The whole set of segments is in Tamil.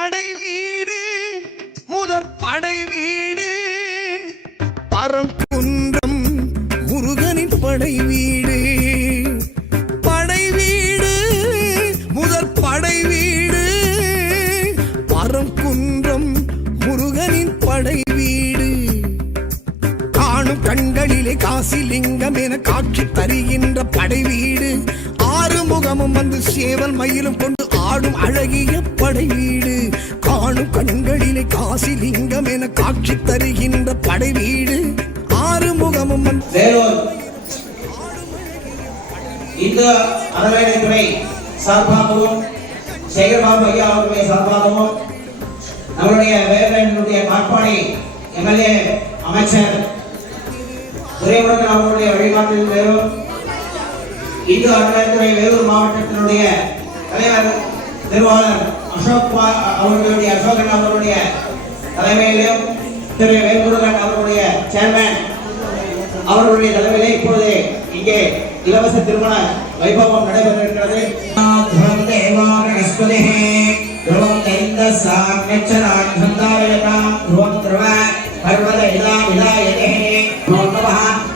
படை வீடு முதற் படை வீடு பரங்குன்றம் முருகனின் படை வீடு. படை வீடு முதற் படை வீடு பரங்குன்றம் முருகனின் படை வீடு. காணும் கண்களிலே காசிலிங்கம் என காட்சி தருகின்ற படை வீடு. ஆறுமுகமும் வந்து சேவல் மயிலும் கொண்டு ஆடும் அழகிய படை வீடு. காணும் கண்களிலே காசிலிங்கம் என காட்சி தருகின்ற படை வீடு. ஆறுமுகமும் வந்து இந்த அறவேலைத்துறை சார்பாகவும் சேகர்பாபு ஐயா அவர்களுடைய சார்பாகவும் நம்மளுடைய வேலையினுடைய காட்பாடி எம்எல்ஏ அமைச்சர் துரைமுருகன் அவர்களுடைய வழிகாட்டில் வேறும் இந்து அறநிலையத்துறை வேலூர் மாவட்டத்தினுடைய தலைவர் நிர்வாகர் அசோகன் அவர்களுடைய தலைமையிலும் திரு வேல்முருகன் அவர்களுடைய சேர்மேன் அவர்களுடைய தலைமையிலே இப்பொழுது இங்கே இலவச திருமண வைபவம் நடைபெற்றிருக்கிறது.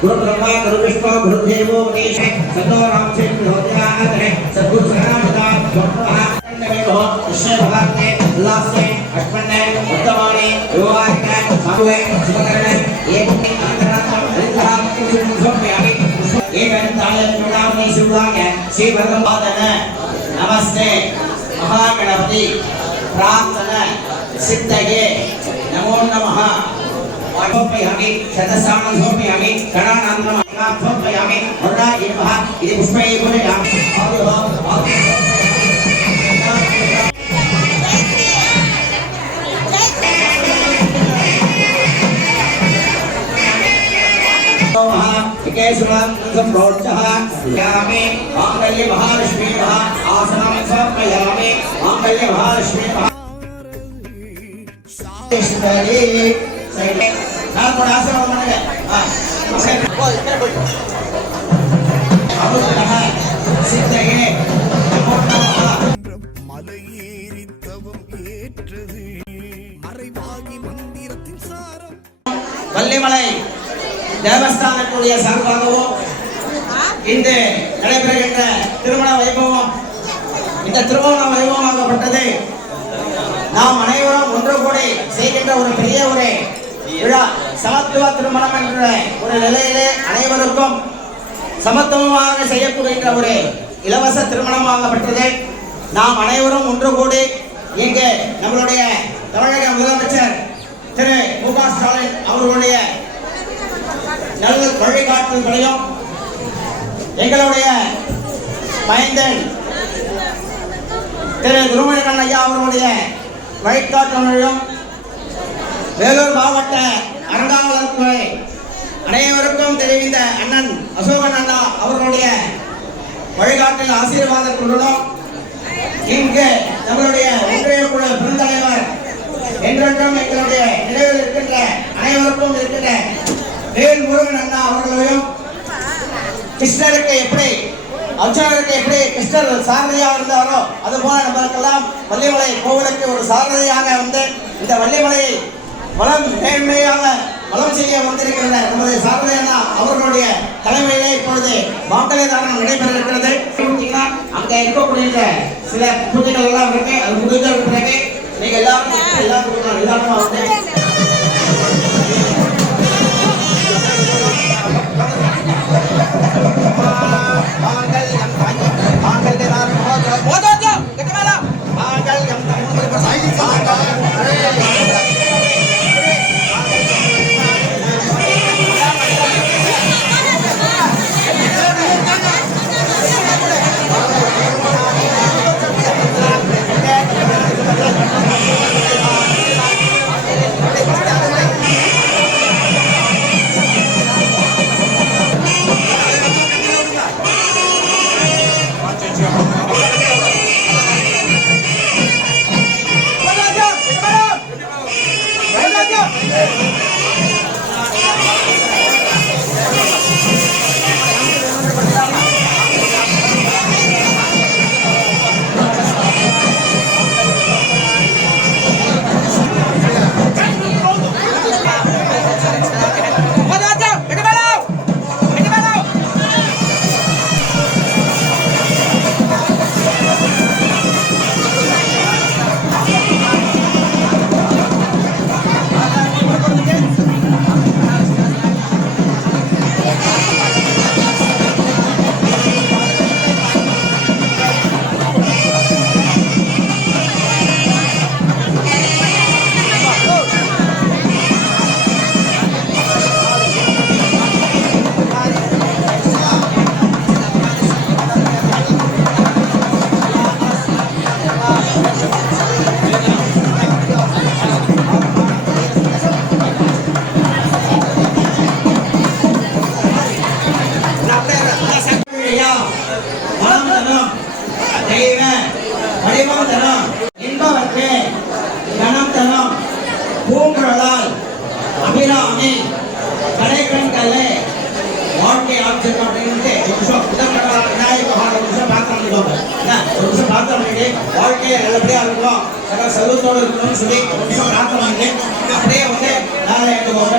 गुरु ब्रह्मा गुरु विष्णु गुरु देवो महेश्वर सतो रामचंद्र होत्यात्रे सद्गुरु सहनामता ब्रह्मा नमो कृष्ण भगवाने उल्लासे अष्टमने उत्तमाने योगाने साधुवे सुभकरणे एवं अंतरात्मा हरिद्रा कुसुमसोम्यामि एकंताले प्रणामि शिवाय श्री भगवान नमस्ते महागणपति प्रार्थना सिद्धये नमो नमः वाटोपयामि शतसामसोपयामि कणानान्नमनाथोपयामि वरदा इनः इति पुष्पे पूजयामि सम्प्रोच्चः यामि माङ्गल्य महालक्ष्मी आसनं समर्पयामि माङ्गल्य महालक्ष्मी நான் கூட ஆசீர்வாதம் பண்ணுங்க. சித்தையே மலையேறி தவம் ஏற்றது மறைவாகி மந்திரத்தின் சாரம். வள்ளிமலை தேவஸ்தானத்துடைய சார்பாகவும் இன்று நடைபெறுகின்ற திருமண வைபவம் இந்த திருமண வைபவமாகப்பட்டது நாம் அனைவரும் ஒன்று கூடி செய்கின்ற ஒரு பெரிய ஒரு விழா. சமத்துவ திருமணம் என்ற ஒரு நிலையிலே அனைவருக்கும் சமத்துவமாக செய்யக்கூடிய ஒரு இலவச திருமணமாகப்பட்டது. நாம் அனைவரும் ஒன்று கூடி இங்கே நம்மளுடைய தமிழக முதலமைச்சர் திரு மு க ஸ்டாலின் அவர்களுடைய நல்ல வழிகாட்டுதல்களையும் எங்களுடைய மைந்தன் திரு குருமணிகண்ணன் ஐயா அவர்களுடைய வழிகாட்டுதல்களையும் வேலூர் மாவட்ட அறங்காவலர்துறை அனைவருக்கும் தெரிவித்த அண்ணன் அசோகன் அண்ணா அவர்களுடைய வழிகாட்டில் ஆசீர்வாதத்துடனும் இங்கு நம்மளுடைய ஒன்றிய குழு பெருந்தலைவர் என்றென்றும் எங்களுடைய நிலையில் இருக்கின்ற அனைவருக்கும் இருக்கின்ற வேல்முருகன் அண்ணா அவர்களையும் கிருஷ்ணருக்கு எப்படி அர்ச்சனருக்கு எப்படி கிருஷ்ணர் சாரதியாக இருந்தாரோ அதுபோல நம்மளுக்கெல்லாம் வள்ளிமலை கோவிலுக்கு ஒரு சாரதியாக வந்து இந்த வள்ளிமலையை வளம் மேன்மையாக வளம் செய்ய வந்திருக்கின்ற நமது சாரதியண்ணா அவர்களுடைய தலைமையிலே இப்பொழுது வாக்களி தானம் நடைபெற இருக்கிறது. அங்க இருக்கக்கூடிய சில பூஜைகள் எல்லாம் இருக்கு. அது முடிஞ்ச பிறகு நீங்க எல்லாரும் நிதானமா வந்து எல்லாம் மனம் தரும் தெய்வ வடிவம் தரும் என்பவர்க்கு கணம் தரும் பூங்குழலால் அபிராமி கடைக்கண்களே வாழ்க்கை ஆட்சியம் அப்படின்ட்டு ஒரு நிமிஷம் விநாயக பகவான் ஒரு நிமிஷம் பிரார்த்தனை பண்ணிக்கோங்க. ஒரு நிமிஷம் பிரார்த்தனை பண்ணிட்டு வாழ்க்கையை நல்லபடியா இருக்கணும், செல்வத்தோடு இருக்கணும்னு சொல்லி ஒரு நிமிஷம் பிரார்த்தனை பண்ணிட்டு அப்படியே வந்து வேலை எடுத்துக்கோங்க.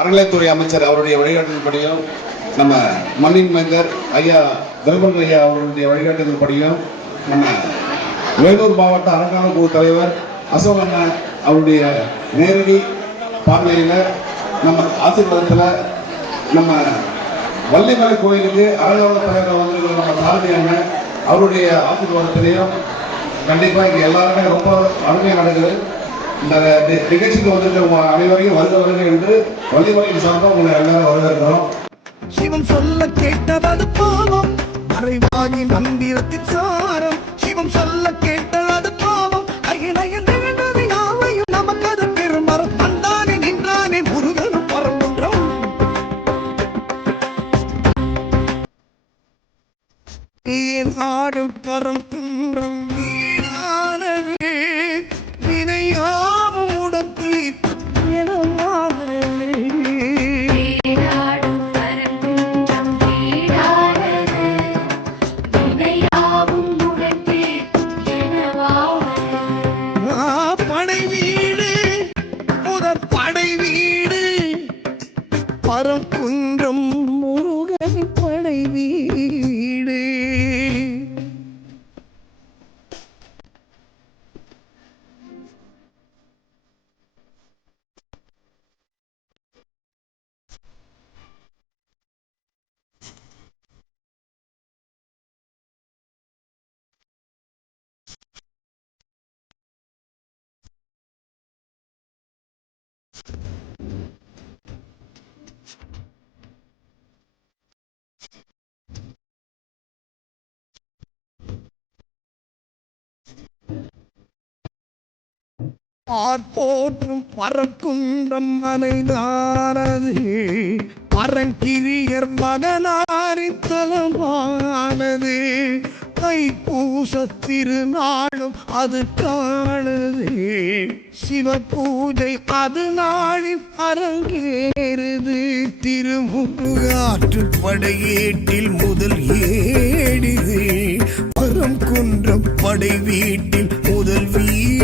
அறநிலையத்துறை அமைச்சர் அவருடைய வழிகாட்டுதல்படியும் நம்ம மண்ணின் மைந்தர் ஐயா தர்மன் ஐயா அவருடைய வழிகாட்டுதல்படியும் நம்ம வேலூர் மாவட்ட அறங்காவல் குழு தலைவர் அசோகண்ணா அவருடைய நேரடி பார்வையில் நம்ம ஆசீர்வாதத்தில் நம்ம வள்ளிமலை கோயிலுக்கு அறங்காவல் தலைவர் வந்திருக்கிற நம்ம சாரதி அண்ணன் அவருடைய ஆசீர்வாதத்திலையும் கண்டிப்பாக இங்கே எல்லாருமே ரொம்ப அருமையாக நடக்குது. இந்த நிகழ்ச்சிக்கு வந்திருக்க அனைவரையும் வருக என்று வள்ளிமலையின் சார்பாக உங்களை எல்லாரும் வரவேற்கிறோம். சிவம் சொல்ல கேட்டது பாவம் மறைவாகி மந்திரத்தின் சாரம். சிவம் சொல்ல கேட்டது பாவம் அயனயன் நிகழ்ந்தது யாவையும் நமக்கு அது பெருமரம். வந்தானே நின்றானே முருகனும் பரம்புன்றோம். ஆடும் பரம்புன்றம் வீணானவே வினையாவும் உடம்பு படை வீடு முதற் படை வீடு பரங்குன்றம் முருகன் படை வீடு. போற்றும் பறக்குன்றம் மனைதானது பரங்கிரியர் மகனாரின் தலமானது. தைப்பூச திருநாளும் அது காணுது சிவ பூஜை அது நாளில் அரங்கேறுது. திருமுருகாற்று படையேட்டில் முதல் ஏடிது பரங்குன்றம் படை வீட்டில் முதல் வீடு.